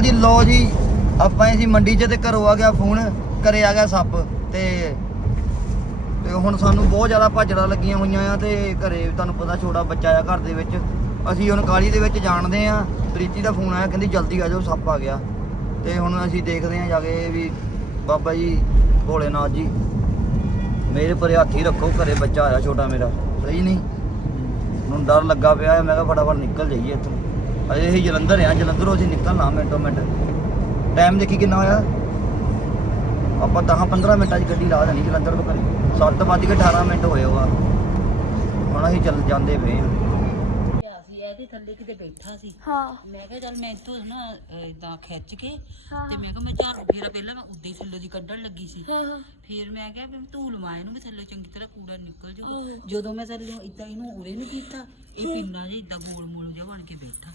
ਅਕਾਲ ਜੀ ਲੋ ਜੀ ਆਪਾਂ ਅਸੀਂ ਮੰਡੀ 'ਚ ਤੇ ਘਰੋਂ ਆ ਗਿਆ ਫੋਨ ਘਰੇ ਆ ਗਿਆ ਸੱਪ ਤੇ ਤੇ ਹੁਣ ਸਾਨੂੰ ਬਹੁਤ ਜ਼ਿਆਦਾ ਭਾਜੜਾ ਲੱਗੀਆਂ ਹੋਈਆਂ ਆ ਤੇ ਘਰੇ ਤੁਹਾਨੂੰ ਪਤਾ ਛੋਟਾ ਬੱਚਾ ਆ ਘਰ ਦੇ ਵਿੱਚ। ਅਸੀਂ ਹੁਣ ਕਾਲੀ ਦੇ ਵਿੱਚ ਜਾਣਦੇ ਆ ਪ੍ਰੀਤੀ ਦਾ ਫੋਨ ਆਇਆ ਕਹਿੰਦੀ ਜਲਦੀ ਆ ਜਾਓ ਸੱਪ ਆ ਗਿਆ। ਤੇ ਹੁਣ ਅਸੀਂ ਦੇਖਦੇ ਆ ਜਾ ਕੇ ਵੀ ਬਾਬਾ ਜੀ ਭੋਲੇਨਾਥ ਜੀ ਮੇਰੇ ਪਰੇ ਹੱਥੀ ਰੱਖੋ ਘਰੇ ਬੱਚਾ ਆਇਆ ਛੋਟਾ ਮੇਰਾ। ਸਹੀ ਨਹੀਂ? ਹੁਣ ਡਰ ਲੱਗਾ ਪਿਆ ਮੈਂ ਕਿਹਾ ਫਟਾਫਟ ਨਿਕਲ ਜਾਈਏ ਇੱਥੋਂ। ਅਜੇ ਅਸੀਂ ਜਲੰਧਰ ਆ ਜਲੰਧਰੋਂ ਅਸੀਂ ਨਿਕਲਣਾ ਮਿੰਟੋ ਮਿੰਟ। ਟਾਈਮ ਦੇਖੀ ਕਿੰਨਾ ਹੋਇਆ? ਆਪਾਂ 10 15 ਮਿੰਟਾਂ 'ਚ ਗੱਡੀ ਲਾ ਦੇਣੀ ਜਲੰਧਰ ਤੋਂ ਘਰੇ। 7 ਵੱਜ ਕੇ 18 ਮਿੰਟ ਹੋਏ ਹੋਆ ਹੁਣ ਅਸੀਂ ਚੱਲ ਜਾਂਦੇ ਪਏ ਆ। ਇਹਦੇ ਥੱਲੇ ਕਿਤੇ ਬੈਠਾ ਸੀ। ਹਾਂ। ਮੈਂ ਕਿਹਾ ਚੱਲ ਮੈਂ ਇੱਥੋਂ ਨਾ ਇਦਾਂ ਖਿੱਚ ਕੇ ਤੇ ਮੈਂ ਕਿਹਾ ਮੈਂ ਝਾੜੂ ਫੇਰਾ ਪਹਿਲਾਂ ਮੈਂ ਉੱਦੇ ਹੀ ਥੱਲੇ ਦੀ ਕੱਢਣ ਲੱਗੀ ਸੀ। ਫਿਰ ਮੈਂ ਕਿਹਾ ਵੀ ਧੂਲ ਮਾਏ ਨੂੰ ਵੀ ਥੱਲੇ ਚੰਗੀ ਤਰ੍ਹਾਂ ਕੂੜਾ ਨਿਕਲ। ਜਾਊਗਾ। ਜਦੋਂ ਮੈਂ ਥੱਲੇ ਇਦਾਂ ਇਹਨੂੰ ਉਰੇ ਨੂੰ ਕੀਤਾ ਇਹ ਪਿੰਨਾ ਜਿਹਾ ਇਦਾਂ ਗੋਲ ਮੋਲ ਜਿਹਾ ਬਣ ਕੇ ਬੈਠਾ।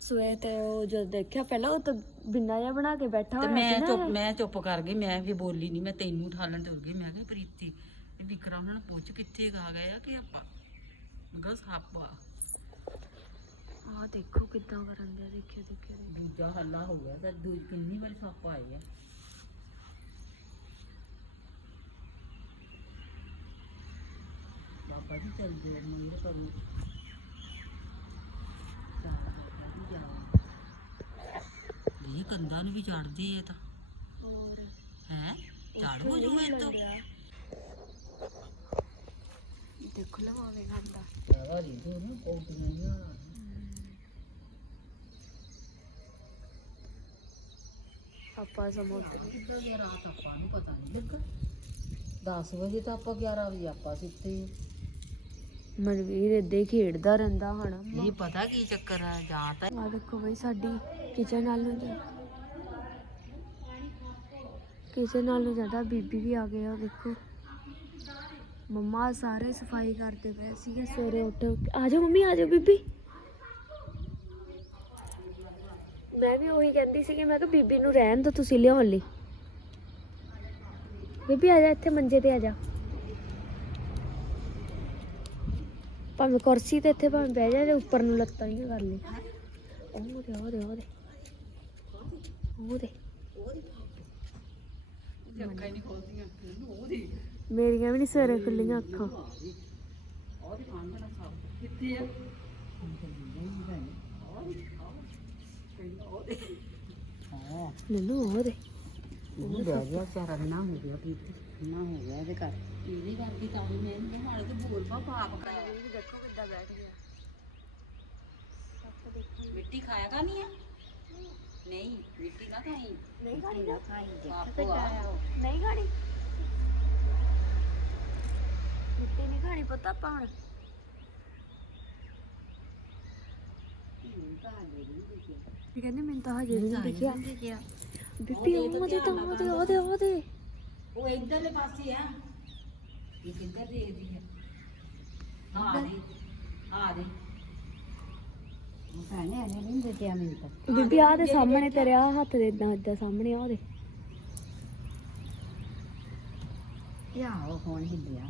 ਸਵੇ ਤੇ ਉਹ ਜਦ ਦੇਖਿਆ ਪਹਿਲਾਂ ਉਹ ਤਾਂ ਬਿੰਨਾ ਜਿਹਾ ਬਣਾ ਕੇ ਬੈਠਾ ਤੇ ਹੋਇਆ ਮੈਂ ਸੀ ਨਾ। ਚੁੱਪ ਮੈਂ ਚੁੱਪ ਕਰ ਗਈ ਮੈਂ ਵੀ ਬੋਲੀ ਨਹੀਂ ਮੈਂ ਤੈਨੂੰ ਠਾਲਣ ਤੁਰ ਗਈ ਮੈਂ ਕਿਹਾ ਪ੍ਰੀਤੀ ਇਹ ਵਿਕਰਮ ਨਾਲ ਪੁੱਛ ਕਿੱਥੇ ਗਾ ਗਿਆ ਕਿ ਆਪਾਂ? ਮੈਂ ਕਿਹਾ ਸੱਪ ਆ। ਆਹ ਦੇਖੋ ਕਿੱਦਾਂ ਕਰਨ ਦਿਆ ਦੇਖਿਓ ਦੇਖਿਓ ਦੇਖਿਓ। ਦੂਜਾ ਹੱਲਾ ਹੋ ਗਿਆ ਤੇ ਦੂਜ ਕਿੰਨੀ ਵਾਰੀ ਸੱਪ ਆਏ ਆ। ਬਾਬਾ ਜੀ ਚੱਲ ਜੋੜ ਮੰਗਰ ਕਰੋ ਇਹ ਕੰਧਾਂ ਨੂੰ ਵੀ ਚੜਦੇ ਆ ਤਾਂ। ਹੋਰ। ਹੈ? ਚੜ ਹੋ ਜੂ ਇਹ ਤੋਂ। ਦੇਖੋ ਲਵਾਵੇ ਖਾਂਦਾ ਸਾਰਾ ਰੀ ਤੋਂ ਨਾ ਕੋਟੀਆਂ ਆਪਾਂ ਸਮੁੰਦਰ ਕਿੱਦਾਂ ਦੀ ਰਾਤ ਆਪਾਂ ਨੂੰ ਪਤਾ ਨਹੀਂ ਲੱਗਾ। 10 ਵਜੇ ਤਾਂ ਆਪਾਂ 11 ਵਜੇ ਆਪਾਂ ਸੁੱਤੇ। ਮਨਵੀਰ ਏਦਾਂ ਹੀ ਖੇਡਦਾ ਰਹਿੰਦਾ ਹਣਾ ਇਹ ਪਤਾ ਕੀ ਚੱਕਰ ਆ ਜਾਂ ਤਾਂ ਆ ਦੇਖੋ ਬਈ ਸਾਡੀ ਕਿਚਨ ਨਾਲ ਨੂੰ ਜਾ ਕਿਚਨ ਨਾਲ ਨੂੰ ਜਾਂਦਾ ਬੀਬੀ ਵੀ ਆ ਗਏ ਆ ਦੇਖੋ। ਮੰਮਾ ਸਾਰੇ ਸਫ਼ਾਈ ਕਰਦੇ ਪਏ ਸੀਗੇ ਸਵੇਰੇ ਉੱਠ ਉੱਠ- ਆ ਜਾਓ ਮੰਮੀ ਆ ਜਾਓ ਬੀਬੀ। ਮੈਂ ਵੀ ਉਹੀ ਕਹਿੰਦੀ ਸੀ ਕਿ ਮੈਂ ਕਿਹਾ ਬੀਬੀ ਨੂੰ ਰਹਿਣ ਦੋ ਤੁਸੀਂ ਲਿਆਉਣ ਲਈ ਬੀਬੀ ਆ ਜਾ ਇੱਥੇ ਮੰਜੇ ਤੇ ਆ ਜਾ। ਭਾਵੇਂ ਕੁਰਸੀ ਤੇ ਇੱਥੇ ਭਾਵੇਂ ਬਹਿ ਜਾ ਤੇ ਉੱਪਰ ਨੂੰ ਲੱਤਾਂ ਹੀ ਕਰ ਲਈ। ਉਹ ਦੇ ਉਹ ਦੇ ਉਹ ਦੇ। ਉਹ ਦੇ। ਅੱਖਾਂ ਨਹੀਂ ਖੋਲਦੀਆਂ ਉਹਦੀ ਮੇਰੀਆਂ ਵੀ ਨਹੀਂ ਸਵੇਰੇ ਖੁੱਲੀਆਂ ਅੱਖਾਂ। ਉਹਦੀ ਖਾਣ ਦਾ ਸਭ ਕਿੱਥੇ ਆ ਮੈਨੂੰ ਉਹ ਦੇ। ਉਹ ਬਹਿ ਗਿਆ ਨਾ ਹੋ ਗਿਆ। ਕੀ ਨਾ ਹੋ ਗਿਆ ਇਹਦੇ ਘਰ। ਇਹਦੇ ਕਰਕੇ ਤਾਂ ਮੈਂ ਇਹਨੂੰ ਹਾਲੇ ਤੇ ਬੋਲ ਪਾ ਪਾਪ ਕਰ। ਦੇਖੋ ਕਿੱਦਾਂ ਬੈਠ ਗਿਆ। ਮਿੱਟੀ ਖਾਏਗਾ ਨਹੀਂ ਆ? ਨਹੀਂ ਮਿੱਟੀ ਨਾ ਖਾਈ। ਨਹੀਂ ਖਾਣੀ ਨਾ ਖਾਈ ਆਪੋ ਆ ਨਹੀਂ ਖਾਣੀ। ਮਿੱਟੀ ਨਹੀਂ ਖਾਣੀ ਪਤਾ ਆਪਾਂ ਹੁਣ। ਇਹ ਕਹਿੰਦੇ ਮੈਨੂੰ ਤਾਂ ਹਜੇ ਵੀ ਨਹੀਂ ਦਿਖਿਆ। ਬੀਬੀ ਉਹਦੇ ਤਾਂ ਉਹਦੇ ਉਹਦੇ ਉਹਦੇ ਉਹ ਇਧਰਲੇ ਪਾਸੇ ਆ। ਇਹ ਕਿੱਧਰ ਦੇਖਦੀ ਹੈ ਹਾਂ ਦੇ ਹਾਂ ਦੇ ਭੈਣੇ ਅਨੇ ਨਹੀਂ ਦੇਖਿਆ ਮੈਨੂੰ ਤਾਂ। ਬੀਬੀ ਆ ਦੇ ਸਾਹਮਣੇ ਤੇਰੇ ਆ ਹੱਥ ਦੇ ਇਦਾਂ ਇਦਾਂ ਸਾਹਮਣੇ ਆ ਉਹਦੇ ਯਾ ਉਹ ਫੋਨ ਹਿੱਲਿਆ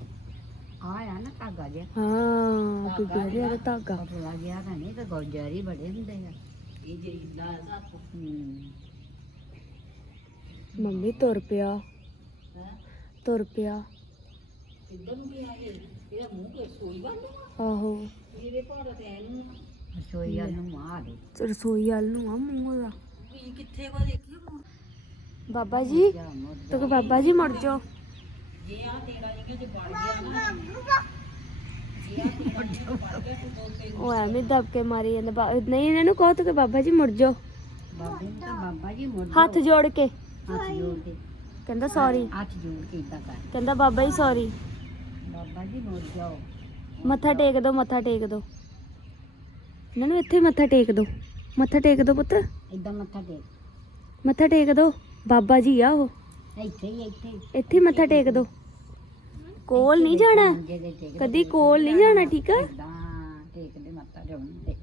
ਆਇਆ ਨਾ ਧਾਗਾ ਜਿਹਾ। ਹਾਂ ਬੀਬੀ ਉਹਦੇ ਉਹਦਾ ਧਾਗਾ। ਪਤਾ ਗਿਆ ਤਾਂ ਨਹੀਂ ਤਾਂ ਗੁਰਜਾਰੀ ਬੜੇ ਹੁੰਦੇ ਆ। ਇਹ ਸੱਪ। ਹੂੰ। ਮੰਮੀ ਤੁਰ ਪਿਆ। ਤੁਰ ਪਿਆ। ਆਹੋ। ਇਹਦੇ ਭਾੜਾ ਤੇ ਇਹਨੂੰ ਸੋਈ ਵੱਲ ਨੂੰ ਮਾਰ ਦੇ। ਰਸੋਈ ਵੱਲ ਨੂੰ ਆ ਮੂੰਹ ਉਹਦਾ। ਵੀ ਕਿੱਥੇ ਕੋ ਦੇਖੀ ਬਾਬਾ ਜੀ ਤੋ ਕਿ ਬਾਬਾ ਜੀ ਮੁੜ ਜਾਓ। ਜੇ ਆ ਤੇਰਾ ਇਹ ਜੇ ਬਣ ਗਿਆ ਨਾ ਜੇ ਆ ਤੇਰਾ ਜਿਹੜਾ ਬਣ ਗਿਆ ਤੂੰ ਦੋ ਤੇ ਉਹ ਐਵੇਂ ਦਬਕੇ ਮਾਰੀ ਜਾਂਦੇ। ਬਾ- ਨਹੀਂ ਇਹਨਾਂ ਨੂੰ ਕਹੋ ਤੋ ਕਿ ਬਾਬਾ ਜੀ ਮੁੜ ਜਾਓ। ਬਾਬੇ ਨੂੰ ਤਾਂ ਬਾਬਾ ਜੀ ਮੁੜ ਹੱਥ ਜੋੜ ਕੇ। ਹੱਥ ਜੋੜ ਕੇ। ਕਹਿੰਦਾ ਸੌਰੀ ਹੱਥ ਜੋੜ ਕੇ ਇਦਾਂ ਕਰ। ਕਹਿੰਦਾ ਬਾਬਾ ਜੀ ਸੌਰੀ ਬਾਬਾ ਜੀ ਮੁੜ ਜਾਓ। ਮੱਥਾ ਟੇਕ ਦੋ ਮੱਥਾ ਟੇਕ ਦੋ। ਇਹਨਾਂ ਨੂੰ ਇੱਥੇ ਮੱਥਾ ਟੇਕ ਦੋ। ਮੱਥਾ ਟੇਕ ਦੋ ਪੁੱਤ। ਇਦਾਂ ਮੱਥਾ ਟੇਕ। ਮੱਥਾ ਟੇਕ ਦੋ। ਬਾਬਾ ਜੀ ਆ ਉਹ। ਇੱਥੇ ਹੀ ਇੱਥੇ ਹੀ। ਇੱਥੇ ਮੱਥਾ ਟੇਕ ਦੋ। ਕੋਲ ਨਹੀਂ ਜਾਣਾ? ਜਿਹਦੇ ਟੇਕ ਕਦੀ ਕੋਲ ਨਹੀਂ ਜਾਣਾ ਠੀਕ ਆ? ਇਦਾਂ ਟੇਕ ਦੇ ਮੱਥਾ ਜਮਨ ਟੇਕ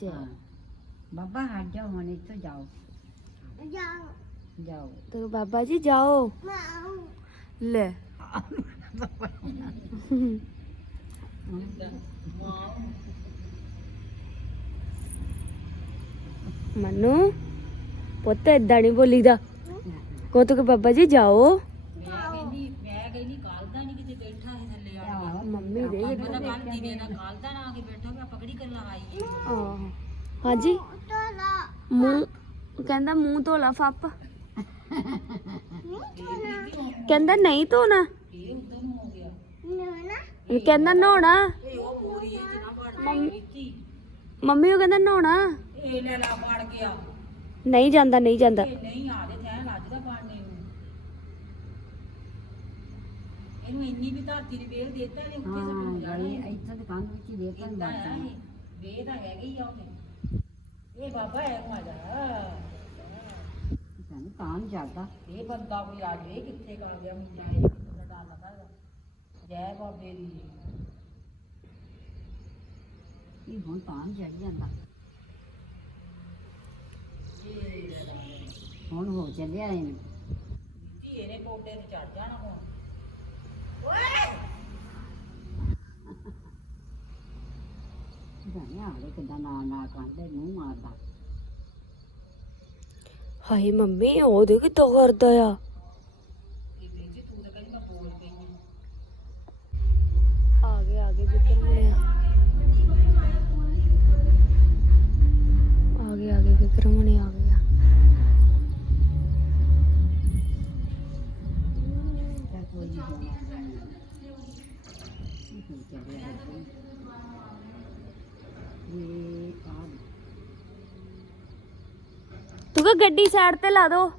ਜੈ। ਹਾਂ। ਬਾਬਾ ਹਟ ਜਾਓ ਹੁਣ ਇੱਥੋਂ ਜਾਓ। ਜਾਓ। ਤੇ ਬਾਬਾ ਜੀ ਜਾਓ। ਲੈ। ਮਨੂ ਪੁੱਤ ਏਦਾਂ ਨਹੀਂ ਬੋਲੀਦਾ। ਕੋ ਤੋ ਕਿ ਬਾਬਾ ਜੀ ਜਾਓ। ਮੈਂ ਕਹਿੰਦੀ ਮੈਂ ਕਹਿੰਦੀ ਕਾਲਦਾ ਨਹੀਂ ਕਿਤੇ ਬੈਠਾ ਸੀ ਥੱਲੇ ਆ ਮੰਮੀ ਦੇ ਆਹੋ। ਹਾਂਜੀ। ਮੂੰਹ ਕਹਿੰਦਾ ਮੂੰਹ ਧੋਲਾ ਫੱਪ ਕਹਿੰਦਾ ਨਹੀਂ ਧੋਣਾ। ਇਹ ਉਦੋਂ ਨੂੰ ਹੋ ਗਿਆ ਕਹਿੰਦਾ ਨਹਾਉਣਾ। ਇਹ ਇਹ ਨਾ ਗਈ ਮੰਮੀ ਉਹ ਕਹਿੰਦਾ ਨਹਾਉਣਾ। ਇਹ ਲੈ ਲਾ ਵੜ ਗਿਆ ਨਹੀਂ ਜਾਂਦਾ ਨਹੀਂ ਜਾਂਦਾ। ਇਹ ਨਹੀਂ ਆ ਦੇ ਥੈਂ ਲੱਜਦਾ ਪਾਣਨੇ ਨੂੰ ਇਹਨੂੰ ਇੰਨੀ ਵੀ ਧਰਤੀ ਦੀ ਵੇਲ ਦੇਤਾ ਨੇ ਉੱਤੇ ਸਭ ਜਾਣੀ ਇੱਥੇ ਦੁਕਾਨ ਵਿੱਚ ਹੀ। ਦੇਤਾ ਨਹੀਂ ਬਾਤ ਵੇਦ ਆ ਹੈਗੀ ਆ ਉਹਨੇ ਇਹ ਬਾਬਾ ਐ ਨੂੰ ਆ ਜਾ ਸਾਨੂੰ ਤਾਂ ਨਹੀਂ ਜਾਂਦਾ ਇਹ ਬੰਦਾ ਕੋਈ ਆ ਜੇ ਕਿੱਥੇ ਕਰ ਗਿਆ ਮੁੰਡਾ? ਇਹ ਕਿੱਥੇ ਦਾ ਲਗਾ ਜੈ ਬਾਬੇ ਦੀ। ਇਹ ਹੁਣ ਤਾਂ ਨਹੀਂ ਚੜ ਜਾਂਦਾ। ਹੁਣ ਹੋ ਚੱਲਿਆ ਇਹਨੂੰ। ਜੀ ਇਹਨੇ ਪੌਡੇ ਤੇ ਚੜ ਜਾਣਾ ਹੁਣ। ਜਾਨੇ ਆਲੇ ਕਿਦਾਂ ਨਾ ਨਾ ਕਹਿੰਦੇ ਮੂੰਹ ਮਾਰਦਾ। ਹਾਏ ਮੰਮੀ, ਉਹ ਉਹਦੇ ਕਿੱਦਾਂ ਕਰਦਾ ਆ। ਆ ਗਏ ਆ ਗਏ ਵਿਕਰ ਮੁੰਡਿਆ ਆ। ਗਏ ਆ ਗਏ ਵਿਕਰ ਮੁੰਡੇ ਆ ਗਿਆ ਤੂੰ ਕਹ ਗੱਡੀ ਸਾਈਡ ਤੇ ਲਾ ਦੋ।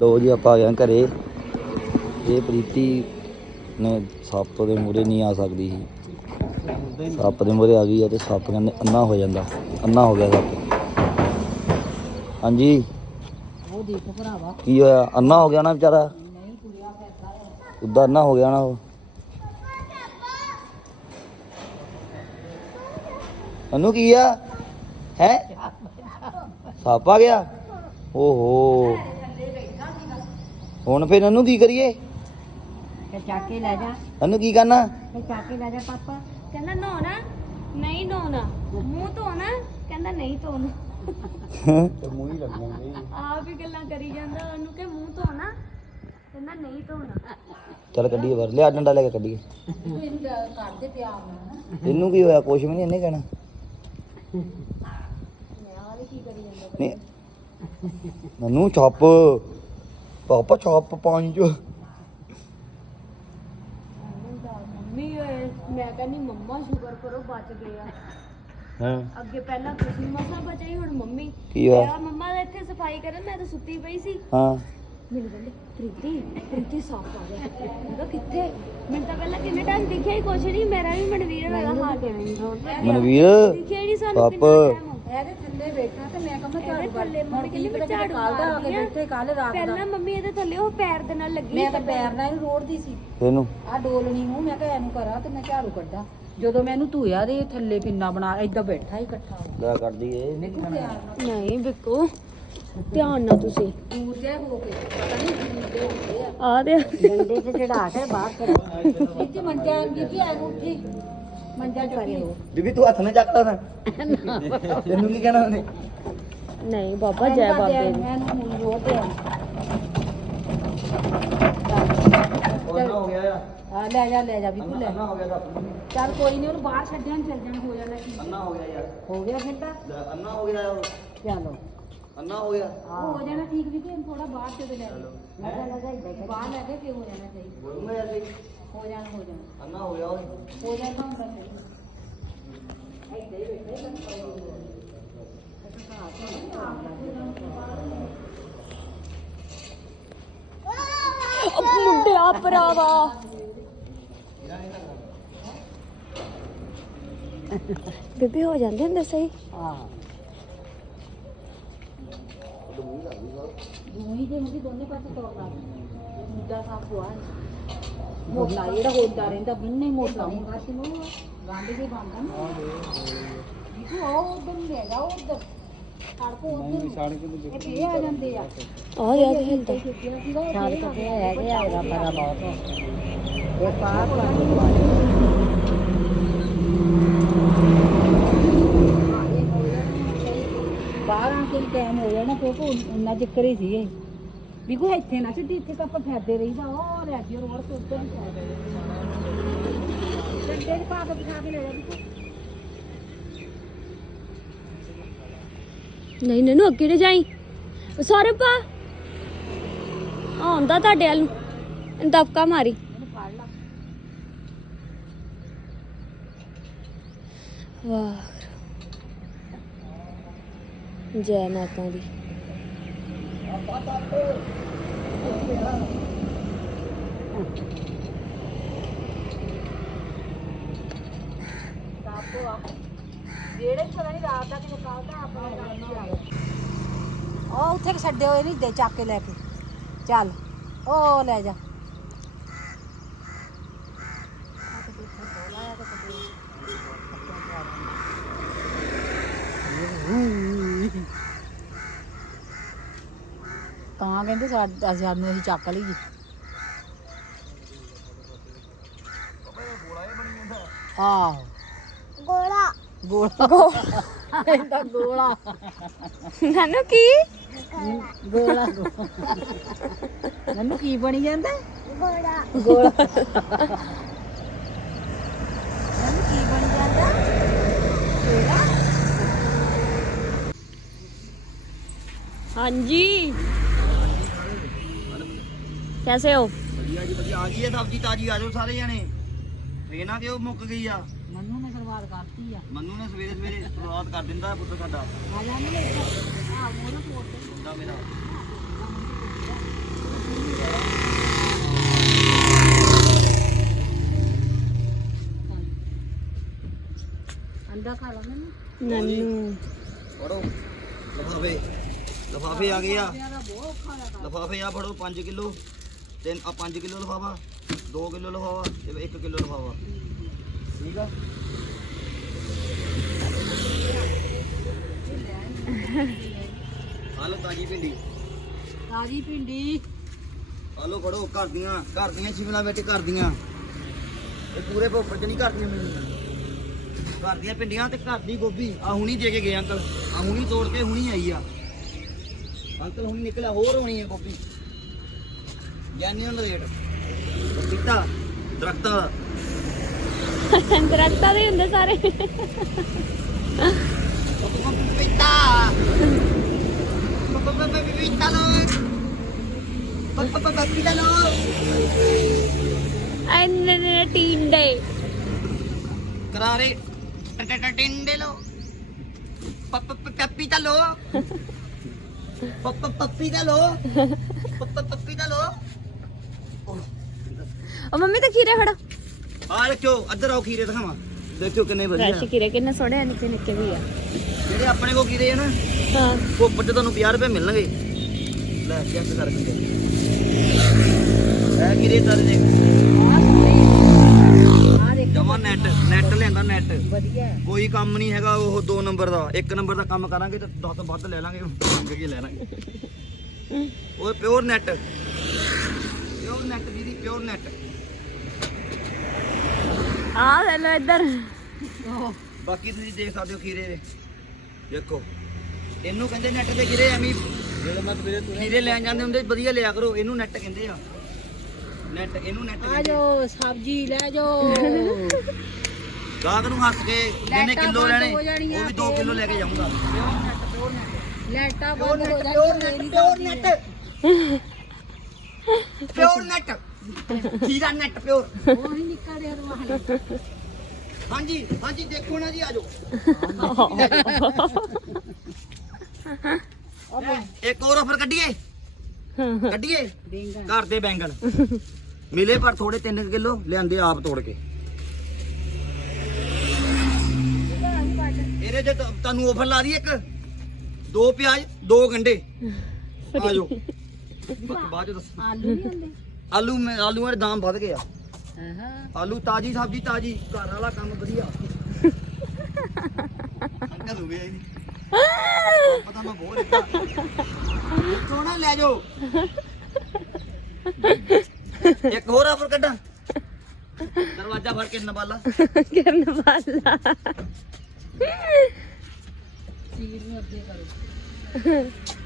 ਲੋ ਜੀ ਆਪਾਂ ਆ ਗਏ ਘਰੇ। ਇਹ ਪ੍ਰੀਤੀ ਨੇ ਸੱਪ ਦੇ ਮੂਰੇ ਨਹੀਂ ਆ ਸਕਦੀ ਸੀ। ਸੱਪ ਦੇ ਮੂਰੇ ਆ ਗਈ ਆ ਤੇ ਸੱਪ ਕਹਿੰਦੇ ਅੰਨਾ ਹੋ ਜਾਂਦਾ ਅੰਨਾ ਹੋ ਗਿਆ ਸੱਪ। ਹਾਂਜੀ? ਉਹ ਦੇਖ ਭਰਾਵਾ। ਕੀ ਹੋਇਆ? ਅੰਨਾ ਹੋ ਗਿਆ ਨਾ ਵਿਚਾਰਾ? ਨਹੀਂ ਤੁਰਿਆ ਫਿਰਦਾ ਉਦਾਂ ਅੰਨਾ ਹੋ ਗਿਆ ਨਾ ਉਹ। ਅਨੂ ਕੀ ਆ? ਹੈ? ਸੱਪ ਆ ਗਿਆ? ਓਹੋ। ਹੁਣ ਫਿਰ ਅਨੂ ਕੀ ਕਰੀਏ? ਤੇ ਚੱਕ ਲੈ ਜਾ। ਅਨੂ ਕੀ ਕਰਨਾ? ਤੇ ਚੱਕ ਲੈ ਜਾ ਪਾਪਾ। ਕਹਿੰਦਾ ਨਹਾਉਣਾ। ਨਹੀਂ ਨਹਾਉਣਾ। ਮੂੰਹ ਧੋਣਾ ਕਹਿੰਦਾ ਨਹੀਂ ਧੋਣਾ। ਮੂੰਹ ਹੀ ਲੱਗਣਾ ਆਪ ਹੀ ਗੱਲਾਂ ਕਰੀ ਜਾਂਦਾ ਉਹਨੂੰ ਕਿ ਮੂੰਹ ਧੋਣਾ? ਕਹਿੰਦਾ ਨਹੀਂ ਧੋਣਾ। ਚੱਲ ਕੱਢੀਏ ਬਾਹਰ। ਲਿਆ ਡੰਡਾ ਲੈ ਕੇ ਕੱਢੀਏ। ਕਰਦੇ ਪਿਆਰ ਨਾਲ ਇਹਨੂੰ ਕੀ ਹੋਇਆ? ਕੁਛ ਵੀ ਨਹੀਂ ਇਹਨੇ ਕਹਿਣਾ। ਨਹੀਂ। ਨਨੂ ਛੱਪ। ਪਾਪਾ ਛੱਪ ਪਾਣੀ ਚ ਮੰਮੀ ਓਏ ਮੈਂ ਕਹਿੰਦੀ ਮੰਮਾ ਸ਼ੁਕਰ ਕਰੋ ਬਚ ਗਏ ਆ। ਹਾਂ। ਅੱਗੇ ਪਹਿਲਾਂ ਤੁਸੀਂ ਮਸਾ ਬਚਾਈ ਹੁਣ ਮੰਮੀ। ਕੀ ਹੋਇਆ? ਮੰਮਾ ਦਾ ਇੱਥੇ ਸਫ਼ਾਈ ਕਰਨ ਮੈਂ ਤਾਂ ਸੁੱਤੀ ਪਈ ਸੀ। ਹਾਂ। ਮੈਨੂੰ ਕਹਿੰਦੇ ਪ੍ਰੀਤੀ ਪ੍ਰੀਤੀ ਸਾਫ਼ ਆ ਗਿਆ। ਮੈਂ ਕਿਹਾ ਕਿੱਥੇ? ਮੈਨੂੰ ਤਾਂ ਪਹਿਲਾਂ ਕਿੰਨੇ ਟਾਈਮ ਦਿਖਿਆ ਹੀ ਕੁਛ ਨਹੀਂ ਮੇਰਾ ਵੀ ਮਨਵੀਰ ਮੇਰਾ ਹਾਲ ਮਨਵੀਰ ਦਿਖਿਆ ਹੀ ਨਹੀਂ ਸਾਨੂੰ ਪਾਪ। ਇਹਦੇ ਥੱਲੇ ਬੈਠਾ ਤੇ ਮੈਂ ਕਹਿੰਦਾ ਇਹਦੇ ਥੱਲੇ ਮੰਮੀ ਕਹਿੰਦੀ ਮੈਂ ਝਾੜੂ ਕੱਲ ਦਾ ਆ ਕੇ ਮਾਰਦੀ ਆ। ਬੈਠੇ ਕੱਲ ਰਾਤ ਦਾ। ਪਹਿਲਾਂ ਮੰਮੀ ਇਹਦੇ ਥੱਲੇ ਉਹ ਪੈਰ ਦੇ ਨਾਲ ਲੱਗੀ ਮੈਂ ਤਾਂ ਪੈਰ ਨਾਲ ਹੀ ਰੋੜਦੀ ਸੀ। ਇਹਨੂੰ ਆ ਡੋਲਣੀ ਨੂੰ ਮੈਂ ਕਿਹਾ ਇਹਨੂੰ ਕਰਾਂ ਤੇ ਮੈਂ ਝਾੜੂ ਕੱਢਾਂ। ਜਦੋਂ ਮੈਂ ਇਹਨੂੰ ਧੋਇਆ ਇਹ ਥੱਲੇ ਪਿੰਨਾ ਬਣਾ ਏਦਾਂ ਬੈਠਾ ਹੀ ਇਕੱਠਾ ਲੈ ਕੱਢਦੀ ਏ? ਨਹੀਂ ਬਿੱਕੂ ਧਿਆਨ ਨਾਲ ਤੁਸੀਂ। ਦੂਰ ਜੇ ਹੋ ਕੇ ਪਤਾ ਨਹੀਂ ਦੂਰ ਦੇ ਹੁੰਦੇ ਆ। ਆ ਦੇ ਡੰਡੇ ਤੇ ਚੜਾ ਕੇ ਬਾਹਰ ਕਰ ਇੱਥੇ ਮੰਜਾ ਜਿੱਤੀ ਐ ਉੱਠੀ। ਮੰਜਾ ਚੁੱਕੀ ਹੋ ਬੀਬੀ ਤੂੰ ਹੱਥ ਨੇ ਚੱਕਦਾ ਨਾ ਤੈਨੂੰ ਕੀ ਕਹਿਣਾ ਉਹਨੇ ਨਹੀਂ ਬਾਬਾ ਜੈ ਬਾਬੇ ਦੀ ਮੈਂ ਇਹਨੂੰ ਹੁਣ ਰੋੜ ਆ ਉਹਨਾਂ ਹੋ ਗਿਆ ਆ ਆ ਲੈ ਜਾ ਲੈ ਜਾ ਬਿਲਕੁਲ ਲੈ ਅੰਨਾ ਹੋ ਗਿਆ ਸੱਪ ਚੱਲ ਕੋਈ ਨਹੀਂ ਉਹਨੂੰ ਬਾਹਰ ਛੱਡਿਆ ਚੱਲ ਜਾਣ ਹੋ ਜਾਣਾ ਕੀ ਅੰਨਾ ਹੋ ਗਿਆ ਯਾਰ ਹੋ ਗਿਆ ਫਿਰ ਤਾਂ ਲੈ, ਅੰਨਾ ਹੋ ਗਿਆ ਉਹ ਚਲੋ ਅੰਨਾ ਹੋ ਗਿਆ ਉਹ ਹੋ ਜਾਣਾ ਠੀਕ ਵੀ ਕਿ ਥੋੜਾ ਬਾਹਰ ਤੇ ਲੈ ਕੇ ਮੈਂ ਲੱਗਾ ਹੀ ਬਾਹਰ ਲੈ ਕੇ ਕਿ ਹੋ ਜਾਣਾ ਚਾਹੀਦਾ ਬੋਲੂਗਾ ਯਾਰ ਜੀ ਹੋ ਜਾਣਾ ਹੋ ਜਾਣਾ ਅੰਨਾ ਹੋ ਗਿਆ ਉਹ ਹੋ ਜਾਣਾ ਹੁੰਦਾ ਚਾਹੀਦਾ ਇੱਥੇ ਹੀ ਬੈਠੇ ਮੁੰਡਿਆ ਭਰਾਵਾ ਬੇਬੀ ਹੋ ਜਾਂਦੇ ਹੁੰਦੇ ਸਹੀ ਹਾਂ ਦੂਈ ਦੇ ਮੁੰਡੀ ਦੋਨੇ ਪਾਸੇ ਤੋੜ ਲਾ ਮੁੱਦਾ ਸਾਫ਼ ਹੋਆ ਮੋਟਾ ਜਿਹੜਾ ਹੁੰਦਾ ਰਹਿੰਦਾ ਬੰਨੇ ਮੋਟਾ। ਹੁੰਦਾ ਸੀ ਨੂੰ ਗੰਢ ਕੇ ਬੰਦਾ ਨਾ ਇਹ ਉਹ ਉਧਰ। ਨੂੰ ਲੈ ਜਾ ਉਧਰ ਸੜਕ ਉਧਰ ਇਹ ਪੇ ਆ ਜਾਂਦੇ ਆ। ਆ ਰਿਹਾ ਤੇ ਹਿਲਦਾ ਸੜਕ ਤੇ ਹੈਗੇ ਆ ਇਹਦਾ ਬੜਾ ਬਹੁਤ। ਇਹ ਪਾਰ ਬਾਰਾਂ ਕਿਲ ਟਾਈਮ ਹੋ ਜਾਣਾ ਕਿਉਂਕਿ ਉਹਨਾਂ ਜ਼ਿਕਰ ਹੀ ਸੀ ਇਹ ਵੀ ਕੋਈ ਇੱਥੇ ਨਾ ਛੱਡੀ ਇੱਥੇ ਤਾਂ ਆਪਾਂ ਫਿਰਦੇ ਰਹੀਦਾ ਉਹ ਰਹਿ ਗਿਆ ਰੋਡ ਤੇ ਉੱਤੇ ਨਹੀਂ ਡੰਡੇ ਦੇ ਪਾ ਕੇ ਬਿਠਾ ਕੇ ਲੈ ਜਾ ਵੀ ਨਹੀਂ ਨਨੂ ਅੱਗੇ ਨੇ ਜਾਈ। ਸਾਰੇ ਪਾ ਆਉਂਦਾ ਤੁਹਾਡੇ ਵੱਲ ਨੂੰ। ਦਬਕਾ ਮਾਰੀ। ਲਾ। ਵਾਹ। ਜੈ ਮਾਤਾ ਦੀ। ਜਿਹੜੇ ਪਤਾ ਨਹੀਂ ਰਾਤ ਦਾ ਕਿ ਕੱਲ ਦਾ ਉਹ ਉੱਥੇ ਕਿ ਛੱਡਿਓ ਇਹ ਨਹੀਂ ਦੇ ਚੱਕ ਕੇ ਲੈ ਕੇ। ਚੱਲ, ਉਹ ਲੈ ਜਾ ਤਾਂ ਕਹਿੰਦੇ ਸਾਡ- ਸਾਨੂੰ ਅਸੀਂ ਚੱਕ ਲਈਏ। ਆਹ। ਗੋਲਾ। ਗੋਲਾ। ਇਹਦਾ ਗੋਲਾ। ਨਨੂ ਕੀ? ਗੋਲਾ। ਮੈਨੂੰ ਕੀ ਬਣੀ ਜਾਂਦਾ? ਗੋਲਾ। ਗੋਲਾ। ਮੈਨੂੰ ਕੀ ਬਣ ਜਾਂਦਾ? ਹਾਂਜੀ। ਕੈਸੇ ਹੋ? ਵਧੀਆ ਜੀ ਵਧੀਆ। ਆ ਗਈ ਹੈ ਸਬਜ਼ੀ ਤਾਜੀ ਆ ਜਾਓ ਸਾਰੇ ਜਣੇ। ਇਹ ਨਾ ਕਿ ਉਹ ਮੁੱਕ ਗਈ ਆ? ਮੰਨੂ ਨੇ ਸ਼ੁਰੂਆਤ ਕਰਤੀ ਆ। ਮੰਨੂ ਨੇ ਸਵੇਰੇ ਸਵੇਰੇ ਸ਼ੁਰੂਆਤ ਕਰ ਦਿੰਦਾ ਪੁੱਤ ਸਾਡਾ। ਆ ਜਾ ਨਾ ਆ ਮੋਰ ਪੋਟ ਮੁੰਡਾ ਮੇਰਾ। ਅੰਡਾ ਖਾ ਲਾ ਮੈਨੂੰ। ਨਨੂ। ਫੜੋ। ਲਫਾਫੇ। ਲਫਾਫੇ ਆ ਗਏ ਆ। ਲਫਾਫੇ ਆ ਫੜੋ 5 ਕਿਲੋ। ਤਿੰਨ ਆ 5 ਕਿਲੋ ਲਫਾਫਾ 2 ਕਿਲੋ ਲਫਾਫਾ ਤੇ 1 ਕਿਲੋ ਲਫਾਫਾ। ਠੀਕ ਆ? ਆ ਲਓ ਤਾਜੀ ਭਿੰਡੀ। ਤਾਜੀ ਭਿੰਡੀ। ਆ ਲਓ ਫੜੋ ਘਰ ਦੀਆਂ ਘਰ ਦੀਆਂ ਸ਼ਿਮਲਾ ਮਿਰਚ ਘਰ ਦੀਆਂ। ਇਹ ਪੂਰੇ ਭੋਪਰ ਚ ਨਹੀਂ ਕਰਦੀਆਂ ਮੈਨੂੰ। ਘਰ ਦੀਆਂ ਭਿੰਡੀਆਂ ਤੇ ਘਰ ਦੀ ਗੋਭੀ। ਆ ਹੁਣੀ ਦੇ ਕੇ ਗਏ ਅੰਕਲ। ਆ ਹੁਣੀ ਤੋੜ ਕੇ ਹੁਣੀ ਆਈ ਆ। ਅੰਕਲ ਹੁਣੀ ਨਿਕਲਿਆ ਹੋਰ ਹੋਣੀ ਹੈ ਗੋਭੀ। ਜੈਨੂਅਨ ਰੇਟ ਪਪੀਤਾ ਦਰਖਤਾਂ ਦਾ ਦਰਖਤਾਂ ਦੇ ਹੁੰਦੇ ਸਾਰੇ ਪਪੀਤਾ ਪਪੀਤਾ ਲੋ ਪਪੀਤਾ ਲੋ ਐਨੇ ਨੇ ਟੀਂਡੇ ਕਰਾਰੇ ਟਿੰਡੇ ਲੋ ਪਪੀਤਾ ਲੋ ਪਪੀਤਾ ਲੋ ਪਪੀਤਾ ਲੋ ਉਹ ਮੰਮੀ ਤਾਂ ਖੀਰੇ ਫੜਾ। ਆ ਦੇਖਿਓ ਅੱਧਰ ਆਓ ਖੀਰੇ ਦਿਖਾਵਾਂ। ਦੇਖਿਓ ਕਿੰਨੇ ਵਧੀਆ। ਫਰੈਸ਼ ਖੀਰੇ ਕਿੰਨੇ ਸੋਹਣੇ ਨਿੱਕੇ ਨਿੱਕੇ ਵੀ ਆ। ਜਿਹੜੇ ਆਪਣੇ ਕੋ ਖੀਰੇ ਆ ਨਾ ਹਾਂ। ਭੋਪਰ ਤੇ ਤੁਹਾਨੂੰ 50 ਰੁਪਏ ਮਿਲਣਗੇ। ਲੈ ਚੈੱਕ ਕਰ ਖੀਰੇ ਇਹ ਖੀਰੇ ਤਾਂ ਦੇਖ। ਦੇਖ ਜਮਾ ਨੈਟ ਨੈਟ ਲੈਂਦਾ ਨੈਟ ਵਧੀਆ। ਹੈ। ਕੋਈ ਕੰਮ ਨਹੀਂ ਹੈਗਾ ਉਹ 2 ਨੰਬਰ ਦਾ। 1 ਨੰਬਰ ਦਾ ਕੰਮ ਕਰਾਂਗੇ ਤੇ 10 ਵੱਧ ਲੈ ਲਾਂਗੇ ਮੰਗ ਕੇ ਲੈ ਲਾਂਗੇ। ਉਹ ਪਿਓਰ ਨੈਟ ਪਿਓਰ ਨੈਟ ਦੀਦੀ ਪਿਓਰ ਨੈਟ ਆ ਲੈ ਲੋ ਇੱਧਰ। ਬਾਕੀ ਤੁਸੀਂ ਦੇਖ ਸਕਦੇ ਹੋ ਖੀਰੇ ਦੇ। ਦੇਖੋ। ਇਹਨੂੰ ਕਹਿੰਦੇ ਨੈਟ ਦੇ ਖੀਰੇ ਐਵੇਂ ਜਿਹੜੇ ਮੈਂ ਸਵੇਰੇ ਖੀਰੇ ਲੈਣ ਜਾਂਦੇ ਹੁੰਦੇ ਵਧੀਆ ਲਿਆ ਕਰੋ। ਇਹਨੂੰ ਨੈਟ ਕਹਿੰਦੇ ਆ। ਨੈਟ ਇਹਨੂੰ ਨੈਟ ਆ ਜਾਓ ਸਬਜ਼ੀ ਲੈ ਜਾਓ। ਗਾਹਕ ਨੂੰ ਹੱਸ ਕੇ ਜਿਹਨੇ ਕਿਲੋ ਲੈਣੇ ਉਹ ਵੀ 2 ਕਿਲੋ ਲੈ ਕੇ ਜਾਊਂਗਾ। ਲੈਟਾ ਪਿਓਰ ਬੰਦ ਹੋ ਨੈਟ ਜਾਣੀਆਂ ਪਿਓਰ ਨੈਟ। Pure net. ਖੀਰਾ ਨੈਟ ਪਿਓਰ। ਉਹ ਹੀ ਨਿੱਕਾ ਦੇ ਰਵਾਹਣ ਹਾਂਜੀ ਹਾਂਜੀ ਦੇਖੋ ਨਾ ਜੀ ਆਜੋ ਇੱਕ ਹੋਰ ਆਫਰ ਕੱਢੀਏ? ਕੱਢੀਏ? ਬੇਂਗਣ। ਘਰ ਦੇ ਬੈਂਗਣ। ਮਿਲੇ ਪਰ ਥੋੜੇ 3 ਕਿਲੋ ਲਿਆਂਦੇ ਆਪ ਤੋੜ ਕੇ। ਇਹਦੇ ਤਾਂ- ਤੁਹਾਨੂੰ ਆਫਰ ਲਾ ਦੀ ਇੱਕ। ਦੋ ਪਿਆਜ਼ ਦੋ ਗੰਡੇ। ਆਜੋ ਬਾਅਦ ਚ ਦੱਸ ਆਲੂ ਨਹੀਂ ਹੁੰਦੇ? ਆਲੂ ਮੈਂ ਆਲੂਆਂ ਦੇ ਦਾਮ ਵੱਧ ਗਏ ਆ। ਹਾਂ ਆਲੂ ਤਾਜੀ ਸਬਜ਼ੀ ਤਾਜੀ। ਘਰ ਵਾਲਾ ਕੰਮ ਵਧੀਆ। ਅੰਕਲ ਹੋ ਗਿਆ ਹੀ ਨਹੀਂ ਪਤਾ ਮੈਂ ਬਹੁਤ ਦਿੱਤਾ। ਸੋਣਾ ਲੈ ਜਾਓ। ਇੱਕ ਹੋਰ ਆਫਰ ਕੱਢਾਂ। ਦਰਵਾਜ਼ਾ ਫੜ ਕੇ ਨਵਾਲਾ ਕਿਰਨ ਵਾਲਾ ਚੀਜ਼ ਨੂੰ ਅੱਗੇ ਕਰੋ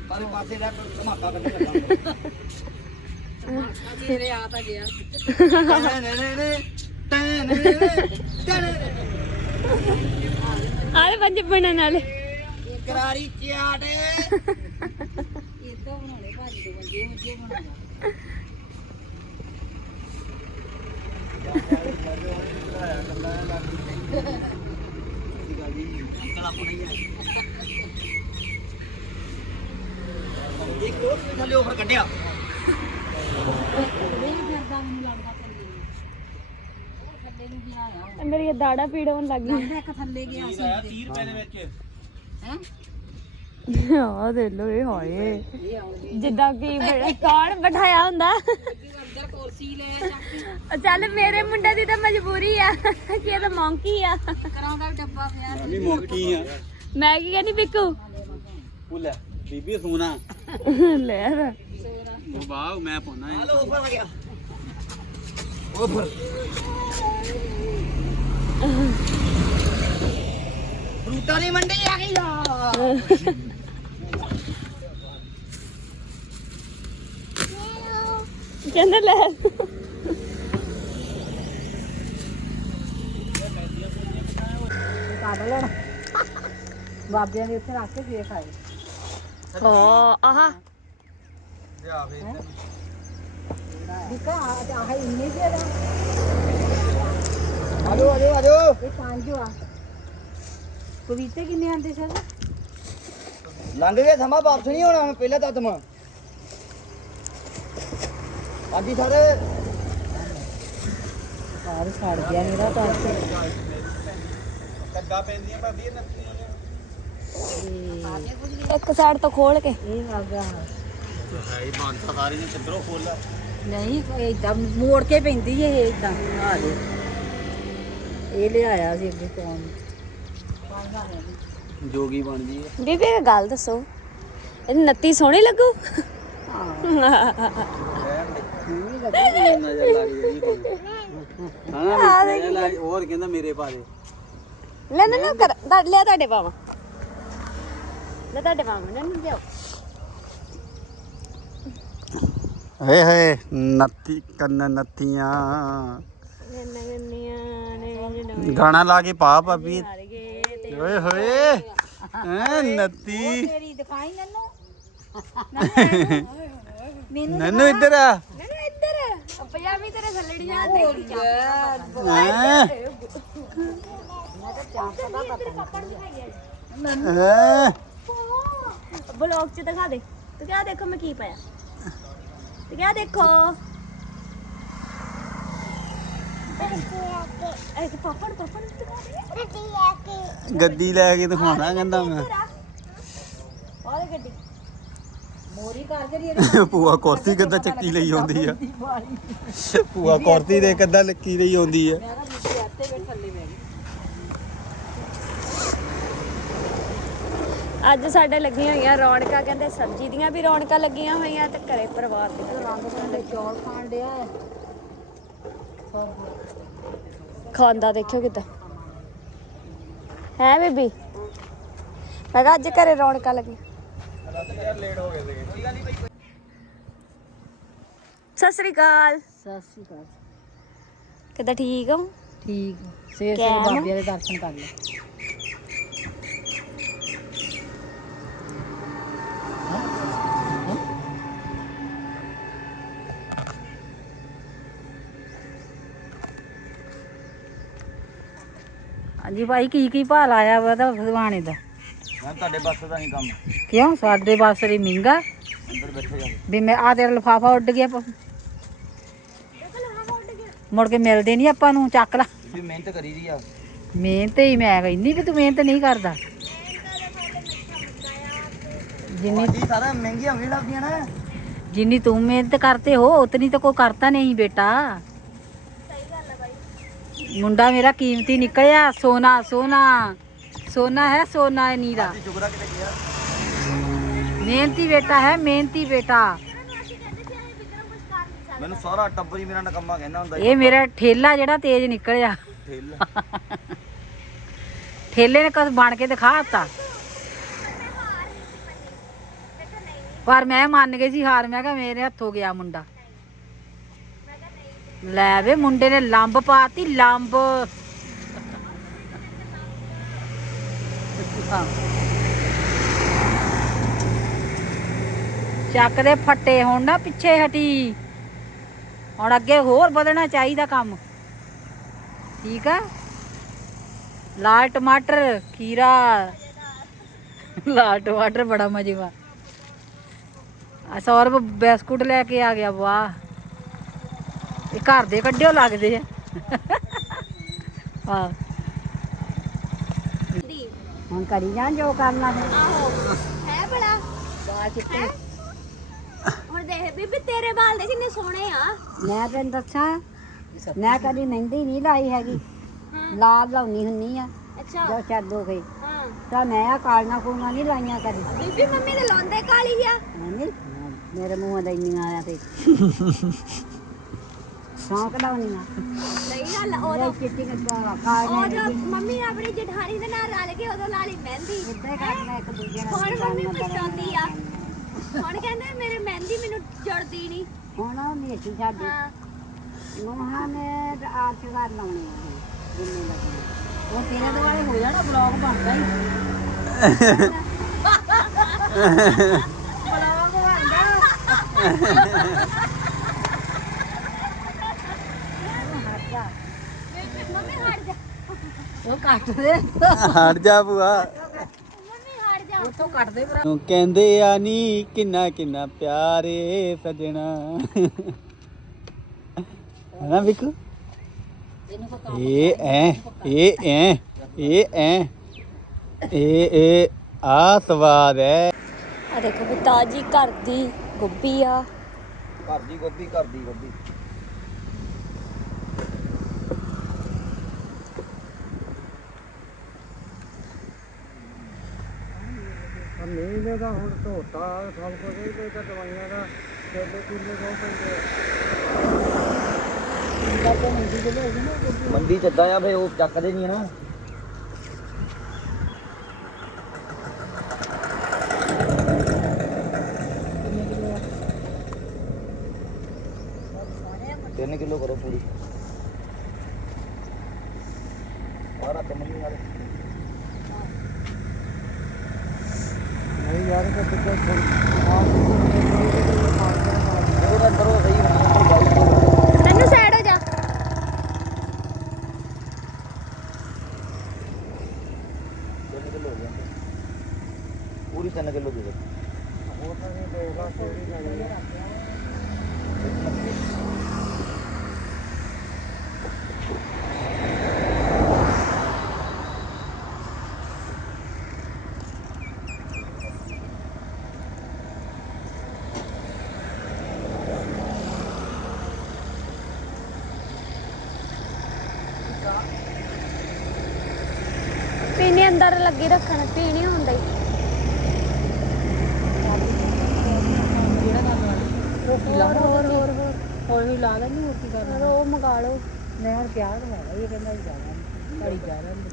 ਸਾਰੇ ਪਾਸੇ ਦਾ ਧਮਾਕਾ ਕੱਢ ਲੱਗਾ। ਤੇਰੇ ਆ ਤਾਂ ਗਿਆ ਆਲੇ ਪੰਜ ਬਣਨ ਵਾਲੇ। ਕਰਾਰੀ ਚਾਟ। ਇਦਾਂ ਬਣਾਉਣੇ ਭਾਜੀ ਦੇ ਵੰਜੇ ਮੁੱਝੇ ਬਣਾਉਣਾ ਇੱਕ ਹੋਰ ਥੱਲੇ ਆਫਰ ਕੱਢਿਆ। ਮੇਰੀ ਦਾੜਾ ਪੀੜ ਹੋਣ ਲੱਗ ਗਈ। ਇੱਕ ਥੱਲੇ ਗਿਆ ਸੀ। 30 ਰੁਪਏ ਦੇ ਵਿੱਚ। ਹੈ? ਆ ਦੇ ਲੋ ਇਹ ਹਾਏ। ਜਿੱਦਾਂ ਕਿ ਬੜਾ ਕੌਣ ਬਿਠਾਇਆ ਹੁੰਦਾ। ਅੰਦਰ ਕੁਰਸੀ ਲੈ ਚੱਕ ਚੱਲ ਮੇਰੇ ਮੁੰਡੇ ਦੀ ਤਾਂ ਮਜਬੂਰੀ ਆ ਕਿ ਇਹ ਤਾਂ ਮੌਂਕੀ ਆ। ਕਰਾਉਂਦਾ ਡੱਬਾ ਪਿਆ। ਵੀ ਮੁੱਕੀ ਆ। ਮੈਂ ਕੀ ਕਹਿੰਦੀ ਬਿੱਕੂ? ਉਹ ਲੈ ਬੀਬੀ ਸੋਨਾ। ਲੈ ਰ ਉਹ ਬਾਹ ਮੈਂ ਪਾਉਣਾ ਹੈ ਹਲੋ ਆਫਰ ਆ ਗਿਆ ਆਫਰ ਫਰੂਟਾਂ ਦੀ ਮੰਡੀ ਆ ਗਈ ਆ ਕਹਿੰਦੇ ਲੈ ਕੱਢ ਲੈਣਾ ਬਾਬਿਆਂ ਦੇ ਉੱਤੇ ਰੱਖ ਕੇ ਫੇਰ ਖਾਏ ਓ ਆਹਾ ਦਿੱਕਾ ਆਹ ਇੰਨੇ ਜਿਹੜਾ ਆਜੋ ਆਜੋ ਆਜੋ ਇਹ ਪੰਜ ਆ ਕਵਿਤੇ ਕਿੰਨੇ ਆਂਦੇ ਸਰ ਲੰਘ ਗਿਆ ਸਮਾਂ ਵਾਪਸ ਨਹੀਂ ਹੋਣਾ ਮੈਂ ਪਹਿਲਾਂ ਦੱਸ ਦਵਾਂ ਹਾਂਜੀ ਸਰ ਸਾਰ ਛੱਡ ਗਿਆ ਮੇਰਾ ਤਾਂ ਕੱਗਾ ਪੈਂਦੀਆਂ ਭਾਬੀ ਨੱਤੀਆਂ ਇੱਕ ਸਾਈਡ ਤੋਂ ਖੋਲ ਕੇ ਇਹ ਲੱਗਾ ਹੈ ਹੀ ਬੰਦ ਸਾਰੀ ਨੇ ਚੰਦਰੋਂ ਖੋਲ ਨਹੀਂ ਇਦਾਂ ਮੋੜ ਕੇ ਪੈਂਦੀ ਏ ਇਹ ਇਦਾਂ ਆ ਦੇ ਇਹ ਲਿਆਇਆ ਸੀ ਅੱਗੇ ਕੌਣ? ਜੋਗੀ ਬਣ ਗਈ ਹੈ ਬੀਬੀ ਇੱਕ ਗੱਲ ਦੱਸੋ। ਇਹ ਨੱਤੀ ਸੋਹਣੀ ਲੱਗੂ? ਹਾਂ ਹੋਰ ਕਹਿੰਦਾ ਮੇਰੇ ਪਾ ਦੇ ਲੈ ਨਾ ਨਾ ਕਰ ਤੁਹਾਡੇ- ਲਿਆ ਤੁਹਾਡੇ ਪਾਵਾਂ ਲੈ ਤੁਹਾਡੇ ਪਾਵਾਂ ਨਾ ਨਾ ਲਿਆਓ। ਹੇ ਹੇ ਨੱਤੀ ਕੰਨ ਨੱਤੀਆਂ ਗਾਣਾ ਲਾ ਕੇ ਪਾ ਭਾਬੀ। ਓਏ ਹੋਏ ਐ ਨੱਤੀ ਤੇਰੀ ਦਿਖਾਈ ਨੰਨੂ ਨੰਨੂ ਇੱਧਰ ਆ। ਨੰਨੂ ਇੱਧਰ ਪਜਾਮੀ ਤੇਰੇ ਥੱਲੜੀ ਜਾ ਤੇ ਹੈਂ? ਹੈਂ? ਬਲੌਗ ਚ ਦਿਖਾ ਦੇ। ਤੂੰ ਕਿਆ ਦੇਖੋ ਮੈਂ ਕੀ ਪਾਇਆ? ਤੂੰ ਕਿਆ ਦੇਖੋ? ਇਹ ਪਾਪੜ ਪਾਪੜ ਦਿਖਾ ਗੱਦੀ ਲੈ ਕੇ ਦਿਖਾਉਣਾ ਕਹਿੰਦਾ ਮੈਂ। ਔਰ ਗੱਡੀ ਮੋਰੀ ਕਰ ਇਹਦੇ ਪੂਆ ਕੁਰਸੀ ਕਿੱਦਾਂ ਚੱਕੀ ਲਈ ਆਉਂਦੀ ਆ। ਪੂਆ ਕੁਰਸੀ ਦੇ ਕਿੱਦਾਂ ਲੱਕੀ ਲਈ ਆਉਂਦੀ ਆ। ਮੈਂ ਕਿਹਾ ਨੀਚੇ ਆਤੇ ਬੈਠ ਥੱਲੇ ਬਹਿ ਅੱਜ ਸਾਡੇ ਲੱਗੀਆਂ ਹੋਈਆਂ ਰੌਣਕਾਂ ਕਹਿੰਦੇ ਸਬਜ਼ੀ ਦੀਆਂ ਵੀ ਰੌਣਕਾਂ ਲੱਗੀਆਂ ਹੋਈਆਂ ਤੇ ਘਰੇ ਪਰਿਵਾਰ ਦੀਆਂ। ਰੰਗ ਬਰੰਗੇ ਚੌਲ ਖਾਣ ਡਿਆ ਹੈ। ਖਾਂਦਾ ਦੇਖਿਓ ਕਿਦਾਂ। ਹੈ ਬੀਬੀ? ਮੈਂ ਕਿਹਾ ਅੱਜ ਘਰੇ ਰੌਣਕਾਂ ਲੱਗੀ ਸਤਿ ਸ੍ਰੀ ਅਕਾਲ। ਸਤਿ ਸ਼੍ਰੀ ਅਕਾਲ। ਕਿਦਾਂ ਠੀਕ ਹੋ? ਠੀਕ। ਸਵੇਰ ਨਾ? ਬਾਬਿਆਂ ਦੇ ਦਰਸ਼ਨ ਕਰ ਲੈ ਹਾਂਜੀ ਭਾਈ ਕੀ ਕੀ ਭਾਅ ਲਾਇਆ ਵਾ ਤਾਂ ਭਗਵਾਨੇ ਦਾ? ਮੈਂ ਤੁਹਾਡੇ ਬੱਸ ਦਾ ਨਹੀਂ ਕੰਮ। ਕਿਉਂ? ਸਾਡੇ ਬਾਸਰੀ ਮਹਿੰਗਾ ਅੰਦਰ ਬੈਠੇ ਜਾ ਵੀ ਮੈਂ ਆ ਤੇਰਾ ਲਫਾਫਾ ਉੱਡ ਗਿਆ ਪ- ਮੁੜ ਕੇ ਮਿਲਦੇ ਨਹੀਂ ਆਪਾਂ ਨੂੰ ਚੱਕ ਲਾ। ਵੀ ਮਿਹਨਤ ਕਰੀ ਦੀ ਆ। ਮਿਹਨਤ ਹੀ ਮੈਂ ਕਹਿੰਦੀ ਵੀ ਤੂੰ ਮਿਹਨਤ ਨਹੀਂ ਕਰਦਾ। ਜਿੰਨੀ ਸਾਡੀ ਸਾਰਾ ਮਹਿੰਗੀਆਂ ਵੀ ਲੱਗਦੀਆਂ ਨਾ। ਜਿੰਨੀ ਤੂੰ ਮਿਹਨਤ ਕਰਤੇ ਹੋ ਉਤਨੀ ਤਾਂ ਕੋਈ ਕਰਤਾ ਨਹੀਂ ਬੇਟਾ। ਮੁੰਡਾ ਮੇਰਾ ਕੀਮਤੀ ਨਿਕਲਿਆ ਸੋਨਾ ਸੋਨਾ ਸੋਨਾ ਹੈ ਸੋਨਾ ਹੈ ਨੀਰਾ। ਕਿਤੇ ਗਿਆ? ਮਿਹਨਤੀ ਬੇਟਾ ਹੈ ਮਿਹਨਤੀ ਬੇਟਾ। ਮੈਨੂੰ ਸਾਰਾ ਟੱਬਰ ਹੀ ਮੇਰਾ ਨਕੰਮਾ ਕਹਿੰਦਾ ਹੁੰਦਾ ਇਹ ਮੇਰਾ ਠੇਲਾ ਜਿਹੜਾ ਤੇਜ਼ ਨਿਕਲਿਆ। ਠੇਲ। ਠੇਲੇ ਨੇ ਕਸ ਬਣ ਕੇ ਦਿਖਾ ਦਿੱਤਾ? ਪਰ ਮੈਂ ਮੰਨ ਗਈ ਸੀ ਹਾਰ ਮੈਂ ਕਿਹਾ ਮੇਰੇ ਹੱਥੋਂ ਗਿਆ ਮੁੰਡਾ। ਲੈ ਵੇ, ਮੁੰਡੇ ਨੇ ਲੰਬ ਪਾਤੀ, ਲੰਬ। ਚੱਕ ਦੇ ਫੱਟੇ ਹੁਣ ਨਾ ਪਿੱਛੇ ਹਟੀ। ਹੁਣ ਅੱਗੇ ਹੋਰ ਵਧਣਾ ਚਾਹੀਦਾ ਕੰਮ। ਠੀਕ ਆ? ਲਾਲ ਟਮਾਟਰ, ਖੀਰਾ। ਲਾਲ ਟਮਾਟਰ ਬੜਾ ਮਜ਼ੇ ਵਾ ਆ ਸੌਰਵ ਬਿਸਕੁਟ ਲੈ ਕੇ ਆ ਗਿਆ, ਵਾਹ। ਇਹ ਘਰ ਦੇ ਕੱਢਿਓ ਲੱਗਦੇ ਆ। ਹਾਂ ਹੁਣ ਕਰੀ ਜਾਂ ਜੋ ਕਰਨਾ ਹੈ ਆਹੋ ਹੈ ਬੜਾ ਬਾਲ ਚਿੱਟੇ। ਹੁਣ ਦੇਖ ਬੀਬੀ ਤੇਰੇ ਵਾਲ ਦੇ ਕਿੰਨੇ ਸੋਹਣੇ ਆ। ਮੈਂ ਤੈਨੂੰ ਦੱਸਾਂ ਮੈਂ ਕਦੀ ਮਹਿੰਦੀ ਨਹੀਂ ਲਾਈ ਹੈਗੀ। ਲਾਲ ਲਾਉਣੀ ਹੁੰਨੀ ਆ। ਅੱਛਾ। ਜੋ ਛੱਡ ਗਈ। ਹਾਂ। ਤਾਂ ਮੈਂ ਆ ਕਾਲੀਆਂ ਕੂਲੀਆਂ ਨਹੀਂ ਲਾਈਆਂ ਕਦੀ। ਬੀਬੀ ਮੰਮੀ ਦੇ ਲਾਉਂਦੇ ਕਾਲੀ ਆ। ਮੇਰੇ ਮੂੰਹ ਦਾ ਇੰਨੀਆਂ ਆਇਆ ਤੇ। ਸ਼ੌਂਕ ਲਾਉਣੀਆਂ ਸਹੀ ਗੱਲ ਆ, ਉਦੋਂ ਚਿੱਟੀ ਕੱਟਾ ਕਾਲੀਆਂ ਉਦੋਂ ਮੰਮੀ ਆਪਣੀ ਜਠਾਣੀ ਦੇ ਨਾਲ ਰਲ ਕੇ ਉਦੋਂ ਲਾ ਲਈ ਮਹਿੰਦੀ। ਇੱਦਾਂ ਕਰਨਾ ਇੱਕ ਦੂਜੇ ਨਾਲ ਹੁਣ ਮੰਮੀ ਪਛਤਾਉਂਦੀ ਆ। ਹੁਣ ਕਹਿੰਦੇ ਮੇਰੇ ਮਹਿੰਦੀ ਮੈਨੂੰ ਜੜਦੀ ਨਹੀਂ। ਹੁਣ ਉਹ ਮੇਥੀ ਸਾਡੀ। ਹਾਂ। ਨੂੰਹਾਂ ਨੇ ਆਸ਼ੀਰਵਾਦ ਲਾਉਣੇ ਆ ਹੁਣ, ਜਿੰਨੇ ਲੱਗਣੇ ਉਹ ਤੇਰੇ ਦੁਆਲੇ ਹੋ ਜਾਣਾ ਬਲੌਗ ਬਣਦਾ ਹੀ। ਬਲੌਗ ਬਣਦਾ ਮੰਮੀ ਹਟ ਜਾ ਉਹ ਕੱਟ ਦੇ। ਹਟ ਜਾ ਭੂਆ। ਮੰਮੀ ਹਟ ਜਾ। ਉੱਥੋਂ ਕੱਟ ਦੇ ਭਰਾ। ਨੂੰ ਕਹਿੰਦੇ ਆ ਨੀ ਕਿੰਨਾ ਕਿੰਨਾ ਪਿਆਰੇ ਸਜਣਾ। ਹਨਾ ਪਕਾ ਇਹ ਐ ਇਹ ਐ ਇਹ ਐ। ਇਹ ਇਹ ਆ ਸਵਾਦ ਹੈ ਆ ਦੇਖੋ ਤਾਜੀ ਘਰ ਦੀ ਗੋਭੀ ਆ। ਘਰ ਦੀ ਗੋਭੀ ਘਰ ਦੀ ਗੋਭੀ। ਮੀਂਹ ਦਾ ਹੁਣ ਧੋਤਾ, ਸਭ ਕੁਝ ਹੀ ਤੇ ਦਵਾਈਆਂ ਦਾ ਛੋਟੇ ਕੁੱਲੇ ਬਹੁਤ ਪੈਂਦੇ ਮੰਡੀ ਚ ਏਦਾਂ ਆ ਫੇ ਉਹ ਚੱਕਦੇ ਨਹੀਂ ਨਾ। ਤਿੰਨ ਕਿਲੋ ਕਰੋ ਪੂਰੀ ਸਾਰਾ ਕੰਮ ਨਹੀਂ ਯਾਰ ਨਹੀਂ ਯਾਰ ਕਿ ਕਿੱਦਾਂ ਉਹਦਾ ਕਰੋ ਸਹੀ ਹੋਣੀ ਬਾਈ ਕੋਲ ਤੈਨੂੰ ਸਾਈਡ ਹੋ ਜਾ ਤਿੰਨ ਕਿਲੋ ਹੋ ਜਾਂਦੇ ਪੂਰੀ ਤਿੰਨ ਕਿਲੋ ਦੇ ਦੇ ਉਹ ਤਾਂ ਨਹੀਂ ਦੇਗਾ ਕੋਈ ਨਹੀਂ ਪੀਣੀ ਲੱਗੀ ਰੱਖਣ ਪੀਣੀ ਹੁੰਦਾ ਹੀ ਹੋਰ ਹੋਰ ਹੋਰ। ਹੋਰ ਕੋਈ ਵੀ ਲਾ ਲੈਣੀ ਹੋਰ ਕੀ ਕਰਨਾ? ਹੋਰ ਉਹ ਮੰਗਾ ਲਓ। ਮੈਂ ਹੁਣ ਪਿਆਰ ਕਰਵਾ ਇਹ ਕਹਿੰਦਾ ਜਾਣਾ ਘੜੀ ਜਾ ਰਹੇ ਨੂੰ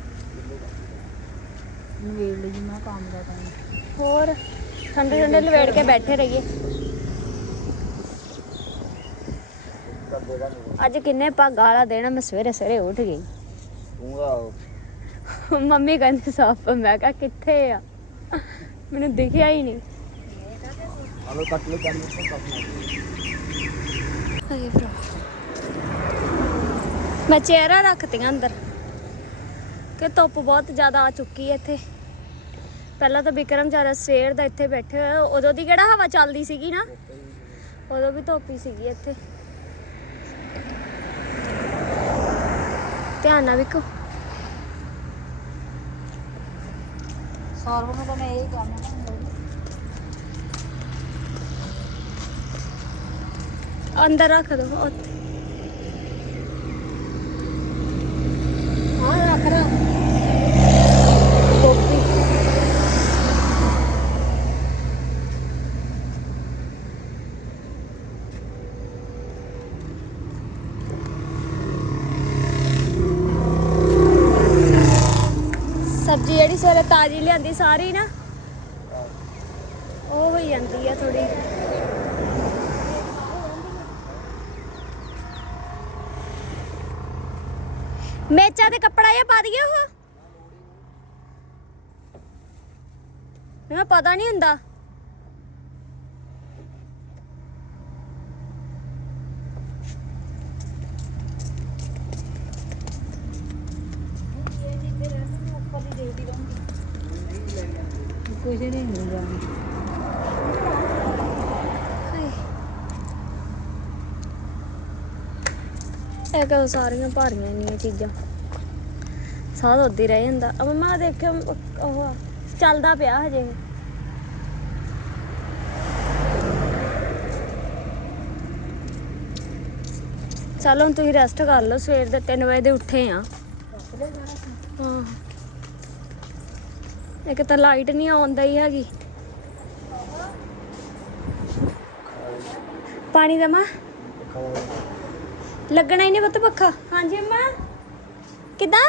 ਵੇਲ ਲਈ ਮੈਂ ਕੰਮ ਦਾ ਟਾਈਮ ਹੋਰ ਠੰਡੇ ਠੰਡੇ ਲਵੇੜ ਕੇ ਬੈਠੇ ਰਹੀਏ। ਅੱਜ ਕਿੰਨੇ ਭਾਗਾ ਵਾਲਾ ਦੇਣਾ ਮੈਂ ਸਵੇਰੇ ਸਵੇਰੇ ਉੱਠ ਗਈ। ਤੂੰ ਮੰਮੀ ਕਹਿੰਦੀ ਸੱਪ ਮੈਂ ਕਿਹਾ ਕਿੱਥੇ ਆ? ਮੈਨੂੰ ਦਿਖਿਆ ਹੀ ਨਹੀਂ। ਆਲੋ ਕੱਟ ਲੋ ਚੱਲ ਲੋ ਕੱਟ ਮੈਂ ਚਿਹਰਾ ਰੱਖਤੀਆਂ ਅੰਦਰ। ਕਿ ਧੁੱਪ ਬਹੁਤ ਜ਼ਿਆਦਾ ਆ ਚੁੱਕੀ ਹੈ ਇੱਥੇ। ਪਹਿਲਾਂ ਤਾਂ ਵਿਕਰਮ ਜ਼ਿਆਦਾ ਸਵੇਰ ਦਾ ਇੱਥੇ ਬੈਠੇ ਹੋਏ ਆ। ਉਦੋਂ ਦੀ ਕਿਹੜਾ ਹਵਾ ਚੱਲਦੀ ਸੀਗੀ ਨਾ? ਉਦੋਂ ਵੀ ਧੁੱਪ ਹੀ ਸੀਗੀ ਇੱਥੇ। ਧਿਆਨ ਨਾਲ ਵਿਕੋ ਸੌਰਵ ਨੂੰ ਤਾਂ ਮੈਂ ਇਹ ਕਰਨਾ ਨਾ ਅੰਦਰ। ਰੱਖ ਦੋ ਉੱਥੇ। ਆ ਰੱਖ ਰਾ ਗੋਭੀ ਸਬਜ਼ੀ ਜਿਹੜੀ ਸਵੇਰੇ ਤਾਜ਼ੀ ਲਿਆਂਦੀ ਸਾਰੀ ਨਾ। ਉਹ ਹੋਈ ਜਾਂਦੀ ਆ ਥੋੜੀ ਮੇਚਾ ਦੇ ਕੱਪੜਾ ਇਹ ਪਾ ਦਈਏ ਉਹ। ਮੈਨੂੰ ਪਤਾ ਨਹੀਂ ਹੁੰਦਾ। ਕੁਝ ਨਹੀਂ ਹੁੰਦਾ। ਇਹ ਕਦੋਂ ਸਾਰੀਆਂ ਭਾਰੀਆਂ ਇੰਨੀਆਂ ਚੀਜ਼ਾਂ। ਸਾਹ ਤਾਂ ਉੱਦੀ ਰਹਿ ਜਾਂਦਾ। ਆ ਮਮਾ ਦੇਖਿਓ ਉਹ ਚੱਲਦਾ ਪਿਆ ਹਜੇ। ਚਲੋ ਹੁਣ ਤੁਸੀਂ ਰੈਸਟ ਕਰ ਲਓ, ਸਵੇਰ ਦੇ 3 ਵਜੇ ਦੇ ਉੱਠੇ ਆ ਹਾਂ ਇੱਕ ਤਾਂ ਲਾਈਟ ਨਹੀਂ ਆਉਂਦਾ ਹੀ ਹੈਗੀ। ਪਾਣੀ ਦਮਾ ਲੱਗਣਾ ਹੀ ਨਹੀਂ ਪੁੱਤ ਪੱਖਾ। ਹਾਂਜੀ ਅੰਮਾ। ਕਿਦਾਂ?